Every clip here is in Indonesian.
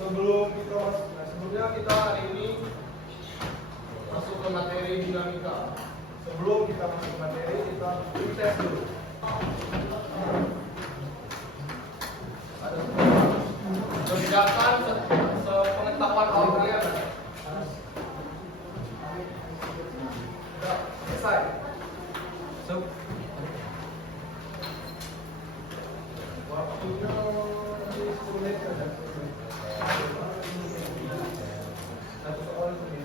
sebelumnya kita hari ini masuk ke materi dinamika. Sebelum kita masuk ke materi, kita tes dulu. Ada kebijakan sepengetahuan awal kalian. Sudah selesai. Waktunya nanti 10 menit saja. Satu soal ini.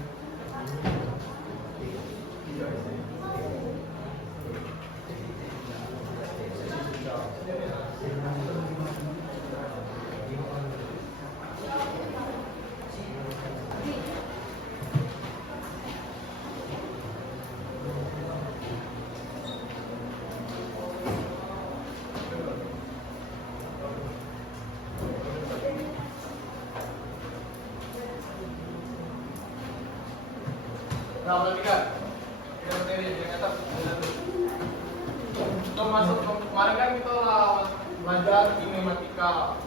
Nah, perhatikan. Kita materi yang atas. Untuk masuk kemarin kan kita belajar kinematika.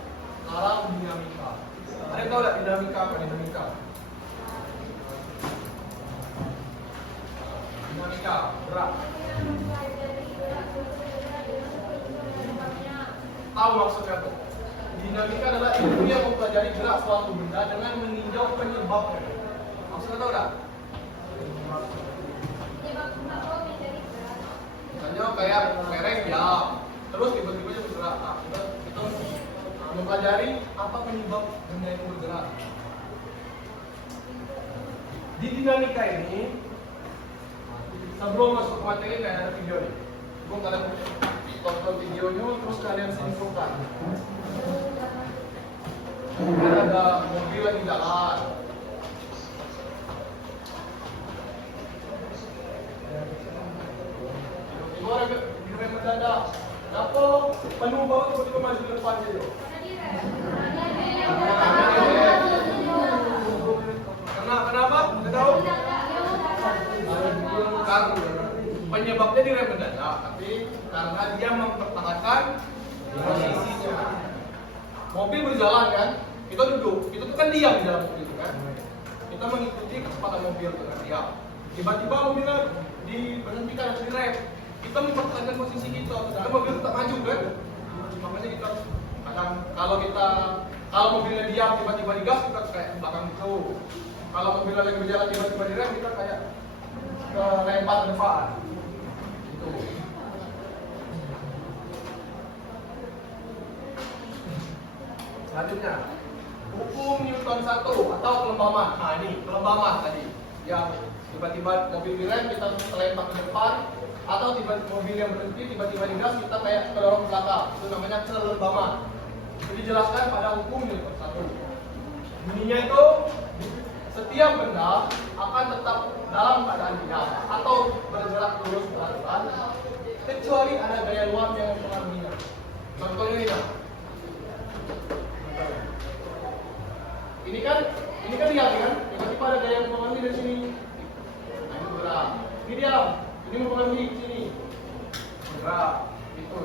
Sekarang dinamika. Ada yang tahu nggak dinamika apa dinamika? Dinamika gerak. Tahu maksudnya tuh? Dinamika adalah ilmu yang mempelajari gerak suatu benda dengan meninjau penyebabnya. Maksudnya tahu nggak? Misalnya kayak lereng ya, terus tiba-tiba dia bergerak. Nah, kita mempelajari apa penyebab benda yang bergerak. Di dinamika ini, sebelum masuk ke materi kayak ada video nih. Sebelum kalian tonton videonya, terus kalian simpulkan. Ada mobil lagi jalan. Direm mendadak. Kenapa penuh banget tiba-tiba maju ke depan dia? Kenapa? Tidak tahu. Karena penyebabnya direm mendadak, tapi karena dia mempertahankan posisinya. Mobil berjalan kan, kita duduk, itu tuh kan diam di dalam mobil itu kan. Kita mengikuti kecepatan mobil dengan diam. Tiba-tiba mobilnya diberhentikan atau direm. Kita mempertahankan posisi kita, karena mobil tetap maju kan. Makanya kita kadang kalau mobilnya diam tiba-tiba digas kita kayak belakang itu. Kalau mobilnya lagi berjalan tiba-tiba direm kita kayak lempar ke depan. Gitu. Selanjutnya, hukum Newton 1 atau kelembaman. Nah ini kelembaman tadi. Yang tiba-tiba mobil direm kita lempar ke depan. Atau mobil yang berhenti tiba-tiba digas kita kayak kedorong ke belakang. Itu namanya kelembaman. Itu dijelaskan pada hukum Newton 1. Bunyinya itu setiap benda akan tetap dalam keadaan diam atau bergerak lurus pelan-pelan kecuali ada gaya luar yang mempengaruhinya. Contohnya ini ya. Ini kan diam kan? Tiba-tiba ada gaya yang mempengaruhi dari sini. Nah, itu bergerak. Ini diam. Ini mempengaruhi di sini. Bergerak. Itu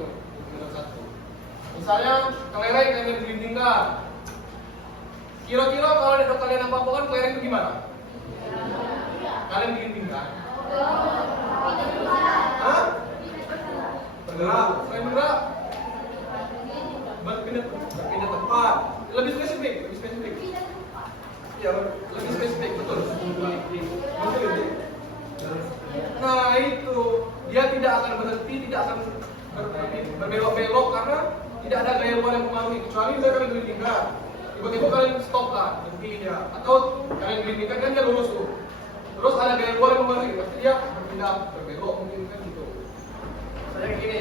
Newton 1. Misalnya kelereng yang digelindingkan. Kira-kira kalau ada kalian apa-apa kan kelereng itu gimana? Kalian digelindingkan? Hah? Bergerak. Selain bergerak? Berpindah tempat. Lebih spesifik. Ya, lebih spesifik, betul. Nah itu, dia tidak akan berhenti, tidak akan berbelok-belok karena tidak ada gaya luar yang mempengaruhi. Kecuali misalnya kalian gelindingkan, tiba-tiba kalian stop lah, berhenti dia. Atau kalian gelindingkan kan dia lurus tuh. Terus ada gaya luar yang mempengaruhi, pasti dia berpindah, berbelok mungkin kan gitu. Misalnya gini,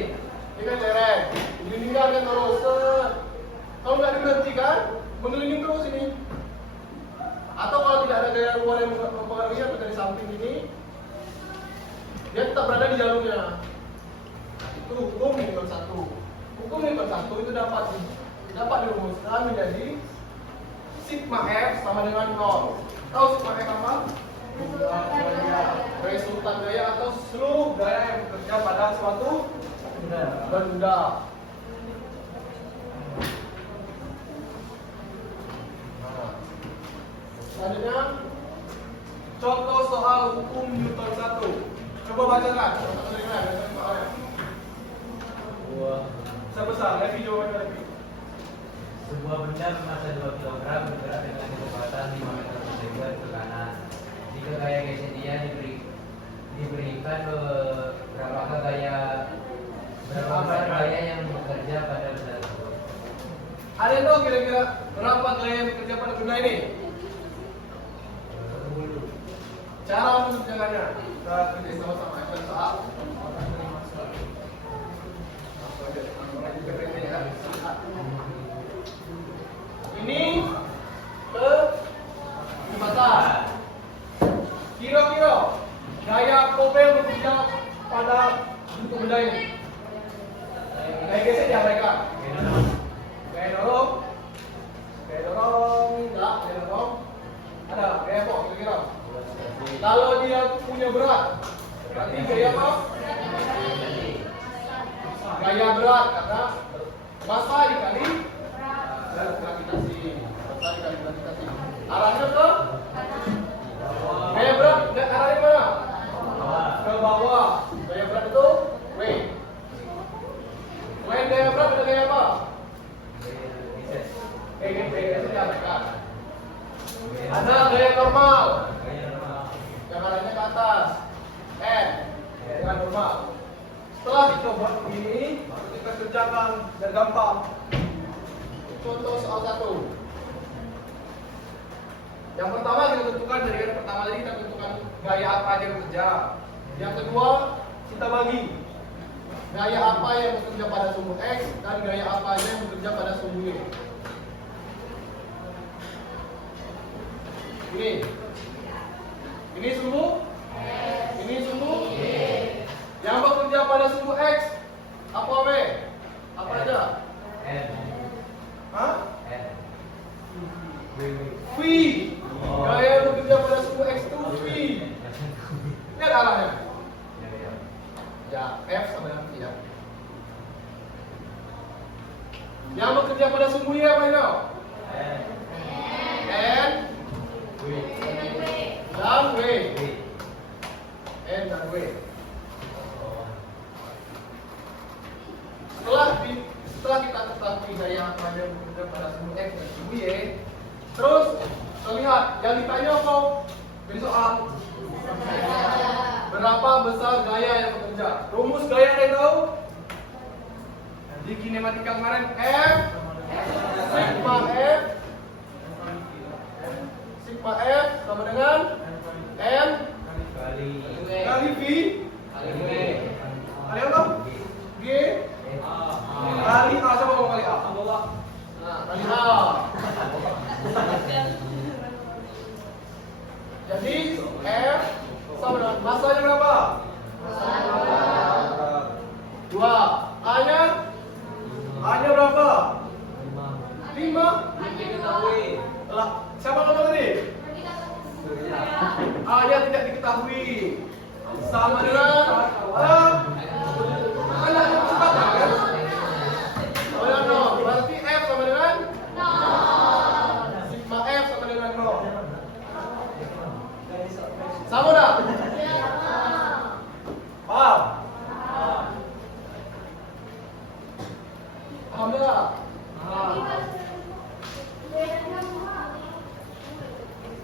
ini kan lereng, gelindingkan kan terus. Kalau nggak diberhenti kan, menggelinding terus ini. Atau kalau tidak ada gaya luar yang mempengaruhi atau dari samping ini, dia tetap berada di jalurnya. Nah, itu hukum Newton 1. Hukum Newton 1 itu dapat dirumuskan menjadi sigma F sama dengan 0. Tahu sigma F apa? Resultan gaya atau seluruh gaya yang bekerja pada suatu benda. Nah, Selanjutnya contoh soal hukum Newton 1. Coba bacakan. Sebesar, Levi jawabannya Levi. Sebuah benda bermassa 2 kg bergerak dengan kecepatan 5 meter per second ke kanan. Jika gaya gesek dia diberikan berapakah berapa gaya yang bekerja pada benda tersebut? Ada yang tahu kira-kira berapa gaya yang bekerja pada benda ini? Cara mengerjakannya kita kerja sama-sama. Yang soal. Ini kecepatan. Kira-kira gaya apa yang bekerja pada bentuk benda ini? Gaya gesek diabaikan. Gaya dorong. Gaya dorong. Enggak, gaya dorong. Ada gaya apa kira-kira? Kalau dia punya berat, berarti gaya apa? Gaya berat karena massa dikali gravitasi. Massa dikali gravitasi. Arahnya ke gaya berat, arahnya mana? Ke bawah. Gaya berat itu W. Selain gaya berat ada gaya apa? Gaya diabaikan. Ada gaya normal. Yang arahnya ke atas. N. Gaya normal. Setelah kita buat begini, kita kerjakan dan gampang. Contoh soal 1. Yang pertama kita tentukan dari yang pertama tadi kita tentukan gaya apa aja yang bekerja. Yang kedua kita bagi gaya apa yang bekerja pada sumbu X dan gaya apa aja yang bekerja pada sumbu Y. Ini sumbu, ini sumbu Y. Yang bekerja pada sumbu X apa B? Apa aja? N. Hah? N. V. Gaya yang bekerja pada sumbu X itu V. Lihat arahnya. Ya, F sama dengan V ya. Yang bekerja pada sumbu Y apa itu? N dan W. N dan W. Setelah kita ketahui gaya apa yang bekerja pada sumbu X dan sumbu Y, terus kita lihat yang ditanya apa? Jadi soal berapa besar gaya yang bekerja? Rumus gaya ada tahu? Di kinematika kemarin F sigma F sama dengan M kali V kali apa? G kali A. Siapa mau kali A? Nah, kali A. Jadi F sama dengan massanya berapa? 2. A-nya berapa? 5. Lah, siapa ngomong tadi? A-nya tidak diketahui. Sama dengan ada kecepatan kan? Oh ya, no. Berarti F sama dengan 0. Sigma F sama dengan 0. Sama dah? Paham? Paham tak?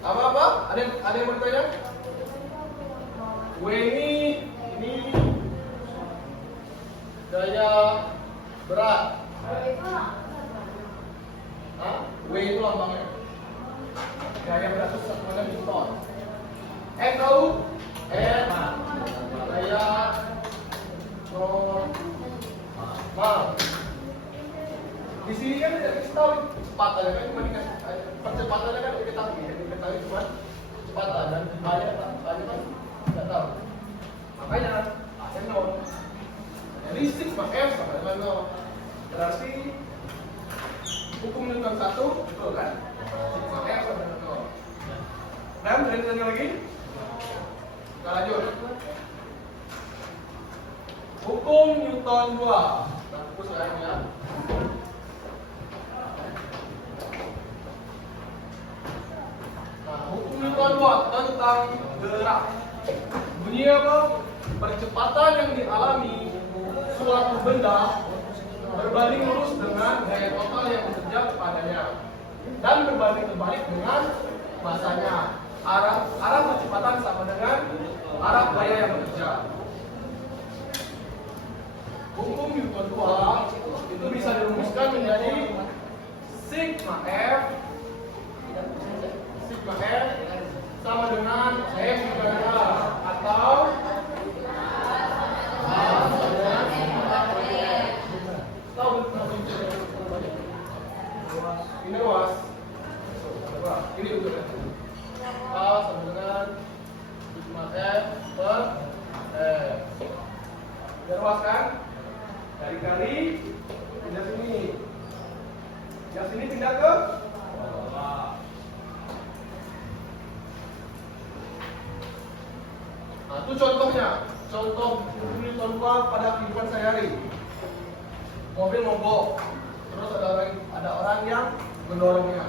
Apa-apa? Ada yang mau bertanya? W ini gaya berat. Hah? W itu lambangnya. Gaya berat itu sama dengan Newton. N tahu? N gaya normal. Di sini kan tidak dikasih tahu kecepatannya kan cuma dikasih percepatannya kan diketahui, yang diketahui cuma kecepatan dan banyak kan tidak tahu. Makanya hasil 0. Jadi sigma F sama dengan 0. Berarti hukum Newton 1 betul kan? Sigma F sama dengan 0. Dan ada yang tanya lagi? Kita lanjut. Hukum Newton 2. Kita fokus sekarang ya. Nah, Hukum lingkungan 2 tentang gerak. Bunyi apa? Percepatan yang dialami suatu benda berbanding lurus dengan gaya total yang bekerja padanya dan berbanding terbalik dengan masanya. Arah percepatan sama dengan arah gaya yang bekerja. Hukum Newton 2 itu bisa dirumuskan menjadi sigma F sama dengan M dikali A atau ini luas. Ini untuk A sama dengan sigma F per F. Biar luas kan? Kali-kali pindah sini. Yang sini pindah ke bawah. Nah, itu contohnya. Contoh Newton pada kehidupan sehari-hari. Mobil mogok, terus ada orang yang mendorongnya.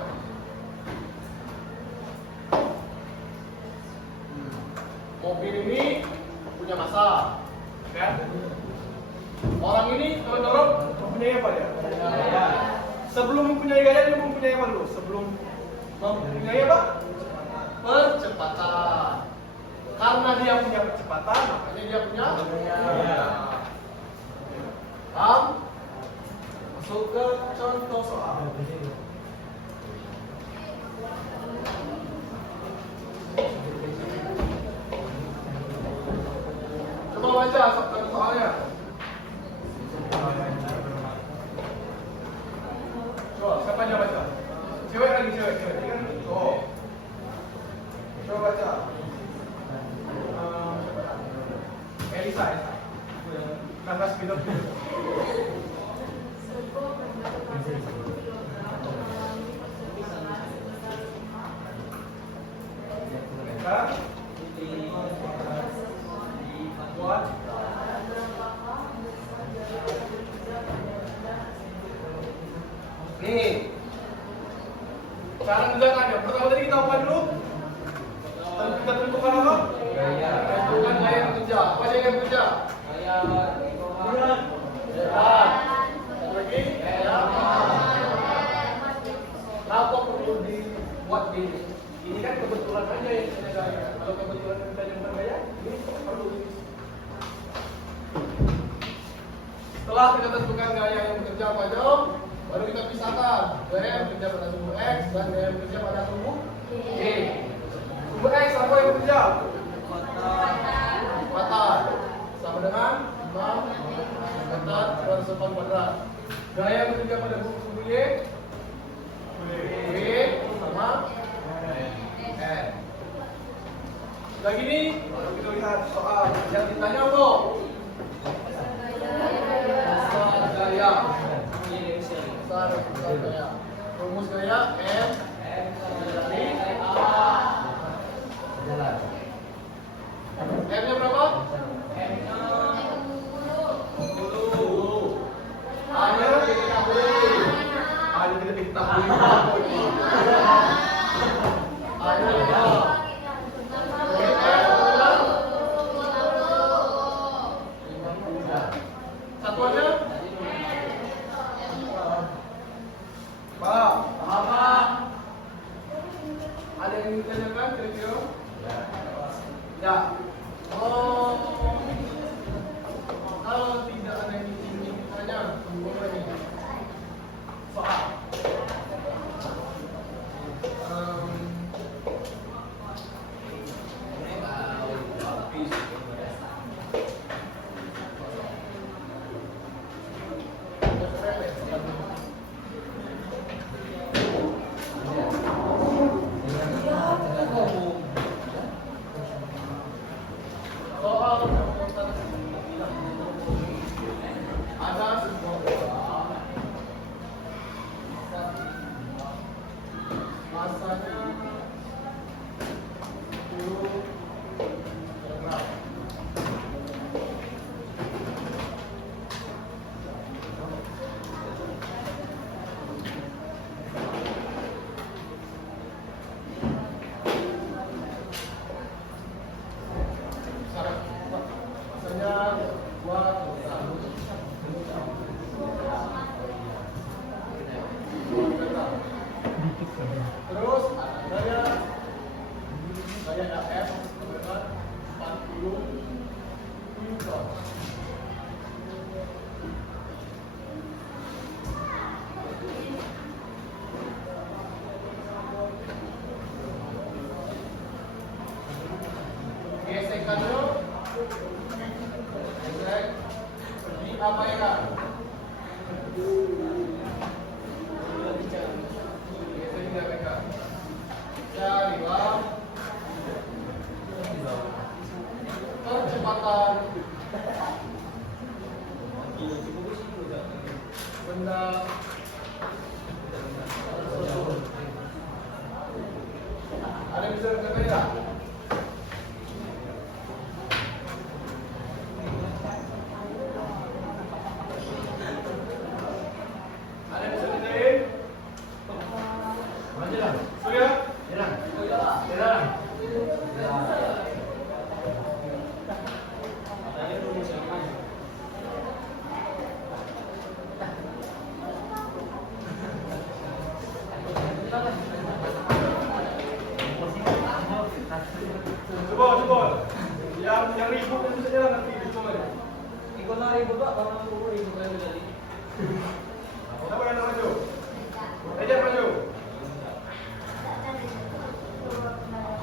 Mobil ini punya massa, kan? Orang ini kalau dorong mempunyai apa dia? Gaya. Sebelum mempunyai gaya dia mempunyai apa dulu? Sebelum mempunyai apa? Percepatan. Karena dia punya percepatan, makanya dia punya gaya. Paham? Masuk ke contoh soal. Coba baca contoh soalnya. Coba, siapa aja baca? Cewek lagi, cewek. Ini kan? Oh. Coba baca. Elisa. Kandas gitu. Buat nih cara mengerjakannya. Pertama tadi kita apa dulu? Kita tentukan apa? Gaya. Tentukan gaya yang bekerja. Apa gaya yang bekerja? Gaya. Lagi gaya. Kenapa perlu dibuat gini? Ini kan kebetulan aja yang punya gaya. Kalau kebetulan kita yang bergaya, ini perlu. Setelah kita tentukan gaya yang bekerja apa jauh, baru kita pisahkan gaya yang bekerja pada sumbu X dan gaya yang bekerja pada sumbu Y. Sumbu X apa yang bekerja? Kecepatan sama dengan 6 meter per sekon kuadrat. Gaya yang bekerja pada sumbu Y sama N. Lagi ini baru kita lihat soal yang ditanya apa? Besar gaya. Besar gaya. Rumus gaya M dari A. M-nya berapa? M-nya 10. A-nya kita ketahui. A-nya kita ketahui. A-nya berapa? Satuannya? Pak, apa? Ada yang ditanyakan kira-kira? Ya. Oh. Kalau tidak ada yang ingin ditanya, tunggu lagi. Soal. Ada sebuah bola, masanya 10 kilogram. Diabaikan. Carilah percepatan benda tersebut. Ada yang bisa berbeda? Ada yang bisa bedain? Jalan. Sudah? Jalan. Jalan. Coba. Yang ribut itu saja lah nanti coba. Ikut lari Bapak, orang suruh ikut lari tadi. Siapa yang nak maju? Ejak maju.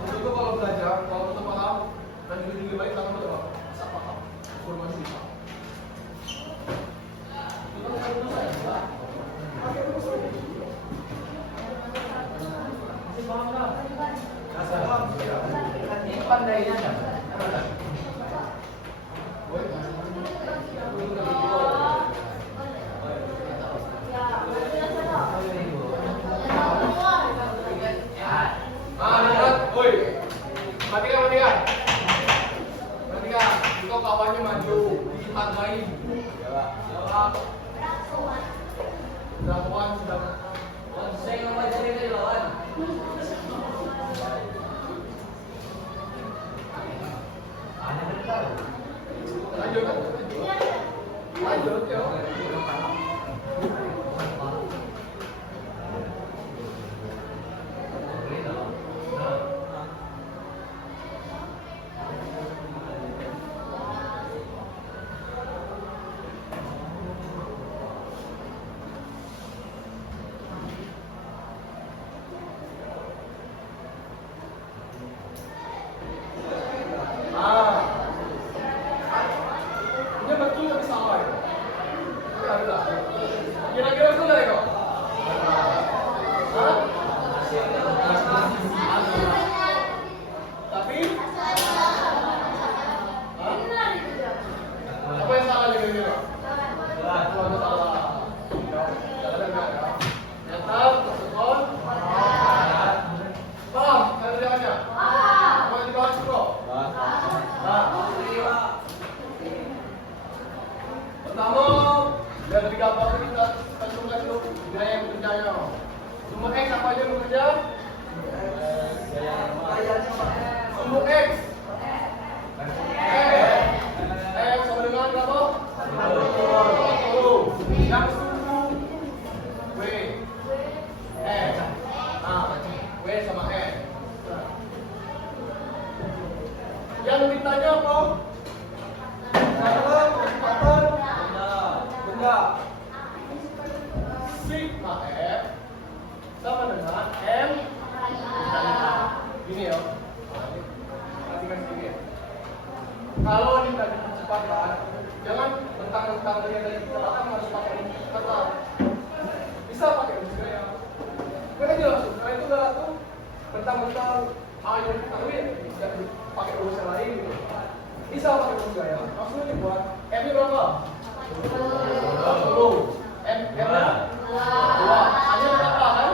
Untuk itu kalau belajar, kalau betul paham dan juga lebih baik tangan betul paham. Bisa paham. Informasi bisa. Itu kan harus saya, Pak. Pakai rumus lagi. Masih paham kan? Paham, ya. Ini pandainya siapa? Lihat, woi. Matikan. Itu kawannya maju, dihargai. Jawab. Lawan sudah. Saya nggak mau jadi dari lawan. Ada betul. Lanjut. Lanjut, ya. Ini betul tapi salah ya? Kira-kira betul nggak ya? Hah? Tapi? Hah? Apa yang salah kira-kira? Itu ada salah. Jangan enggak ya. Nyata, tersebut. Paham? Kan kerjaannya? Apa yang dibahas bro? Pertama, dari gambar ini kita coba dulu gaya yang bekerjanya. Sumber X apa aja yang bekerja? Sumber X. X sama dengan berapa? 40. Yang sumbu W. X. W sama X. Yang ditanya apa? Adalah kecepatan benda. Sigma F sama dengan M ini ya. Perhatikan sedikit. Kalau ditanya kecepatan, jangan mentang-mentang dari kecepatan harus pakai kata. Bisa pakai rumus gaya. Mereka aja langsung. Karena itu udah tuh mentang-mentang yang diketahui bisa pakai rumus yang lain gitu. Bisa pakai rumus gaya. Langsung aja buat M-nya berapa? 20. M-nya 2. A-nya berapa kan?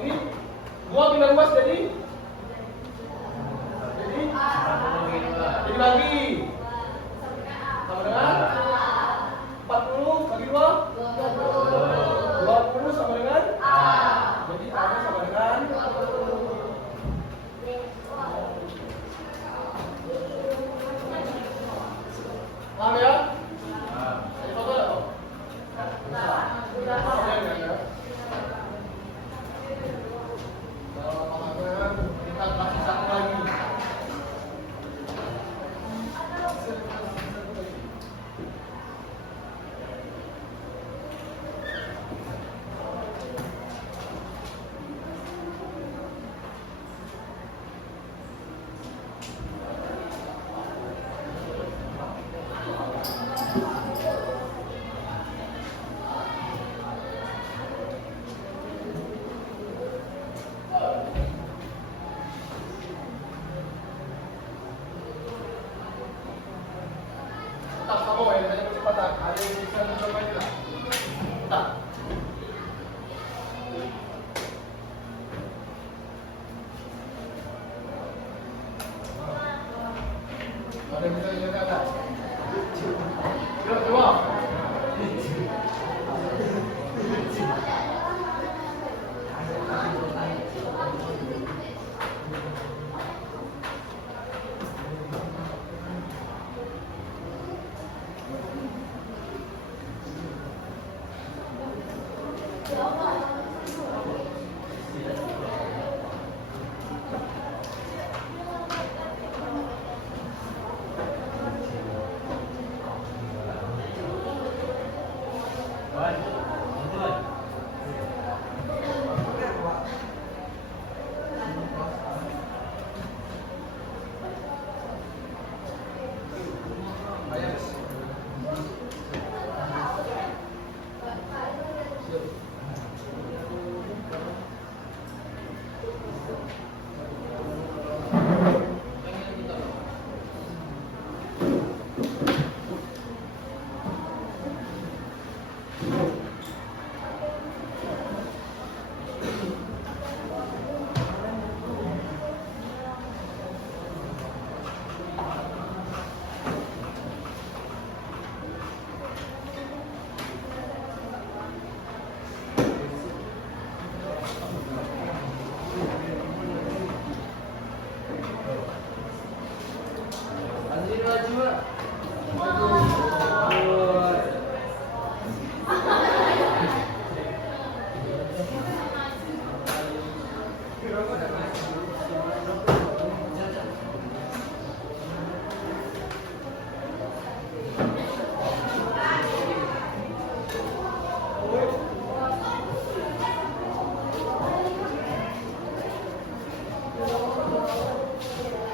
Ini 2 pindah luas jadi lagi sama dengan 40 bagi 2 20 sama dengan jadi A-nya sama dengan paham ya? Jadi foto ya? Kalau pemahaman kita kasih satu lagi. tempo ya, tanya kecepatan. Ada yang bisa mencoba ini lah. Tak. Ada yang bisa jaga tak? Coba.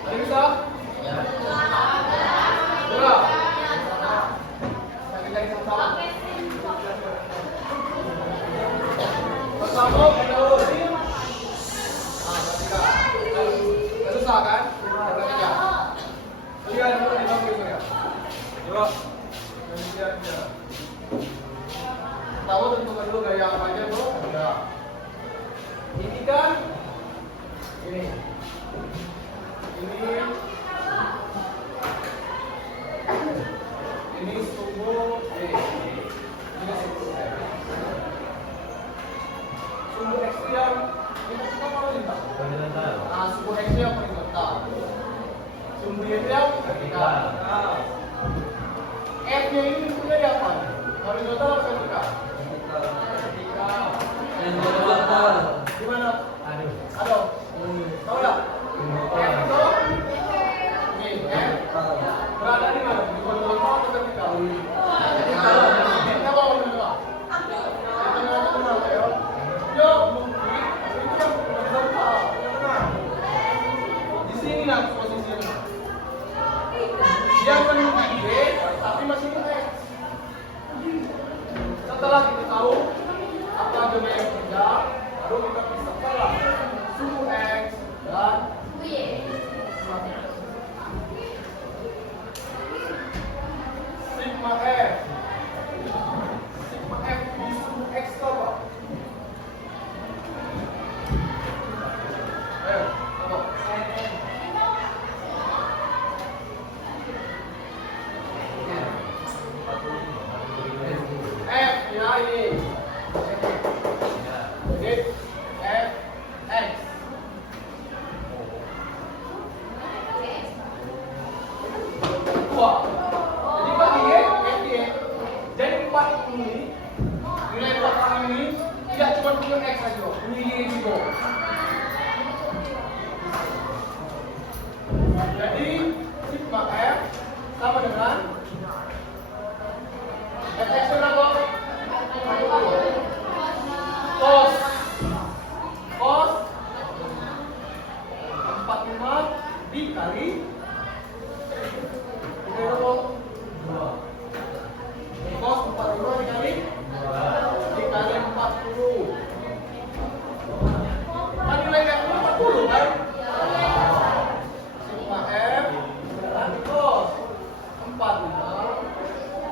Ada bisa? Gerak. Kita cari sama-sama. Bersama kita. Gak susah kan? Perhatikan. Lihat dulu di bawah ya. Coba. Lihat ya. Tahu tentukan dulu gaya apa aja bro? Ya. Ini kan ini. Ini sumbu ini sumbu sumbu X yang kita paling lintang. Nah, sumbu X yang paling lintang. Sumbu Y yang vertikal. F-nya ini bentuknya di apa? Horizontal atau vertikal? Vertikal. Gimana? Aduh. Tahu nggak? F itu ini F berada di mana? Di horizontal atau vertikal? Vertikal. Kita mau menentukan. Yo, mungkin itu yang horizontal. Di sini nanti posisinya. Yang menunjuk B, tapi masih di X. Setelah kita tahu apa zona yang tegak, baru kita bisa salah sumbu X dan Y. Sigma F. Sigma F di sumbu X apa? Ayo, apa? F ya ini. Jadi F X. Wah. Jadi bagi Y, F Y. Jadi 4 ini nilai 4 orang ini tidak cuma punya X saja, punya Y juga. Jadi sigma F sama dengan Fx berapa? Cos 45 dikali berapa? 2. Cos 45 dikali 40. Kan nilai F-nya 40 kan? Sigma F berarti cos 45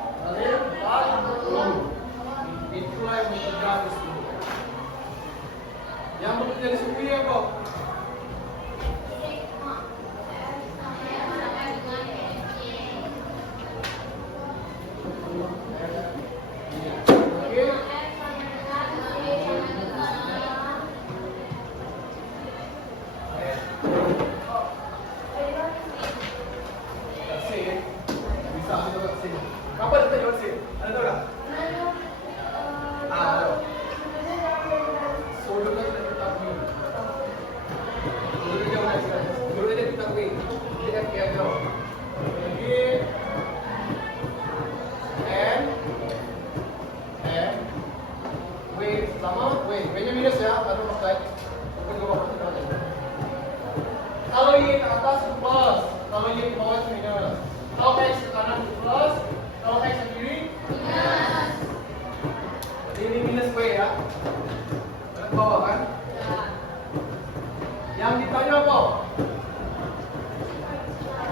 Yang ditanya apa?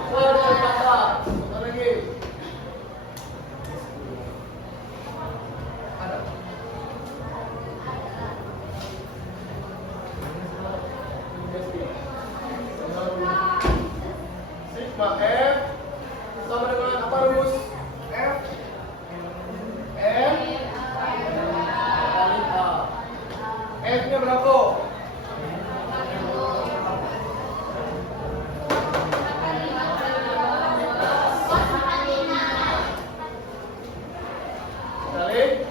Suara kata. Satu lagi. Ada. Sigma F sama dengan apa rumus? F M kali A. F-nya berapa? Kali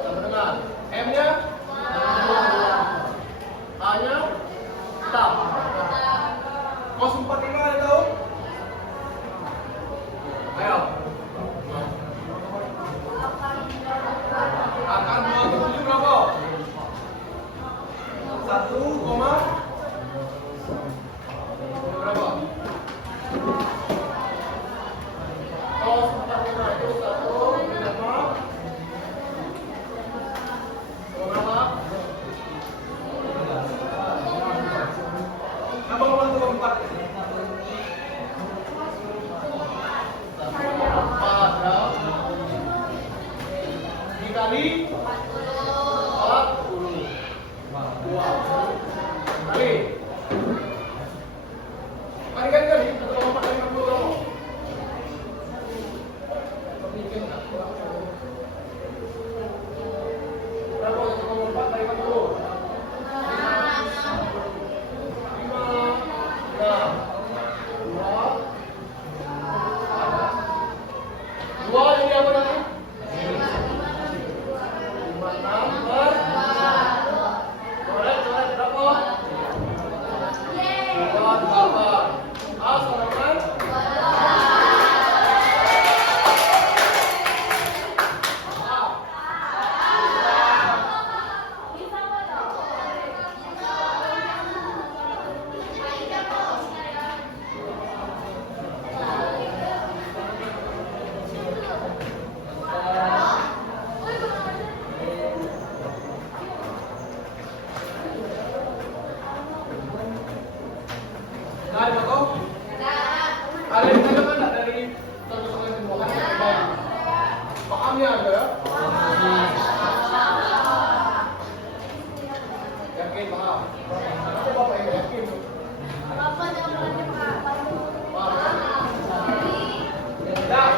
sama dengan M-nya A-nya tetap. Cos 45 ada tahu? Ayo. Akar 27 berapa? 1, berapa? Cos 45 itu 1, berapa? Apa ngomong 4? 4 dikali 40 kali kali 1,4 kali 40 berapa? 1,4 kali 40 dua ini apa nanti? 56 per coret berapa? 28. A sama dengan nah, ada foto? Ada yang ditanya kan dari teman-teman semua kan? Pahamnya ada ya? Yakin paham? Aku bapak yang yakin. Bapak jangan berani Paham? Dah.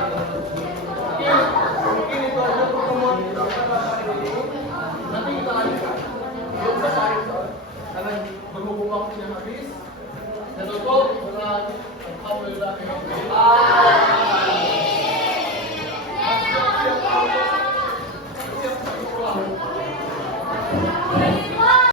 Mungkin itu aja pertemuan kita pada hari ini. Nanti kita lanjutkan. Belum selesai karena berhubung waktunya habis. Dan tutup dengan alhamdulillah.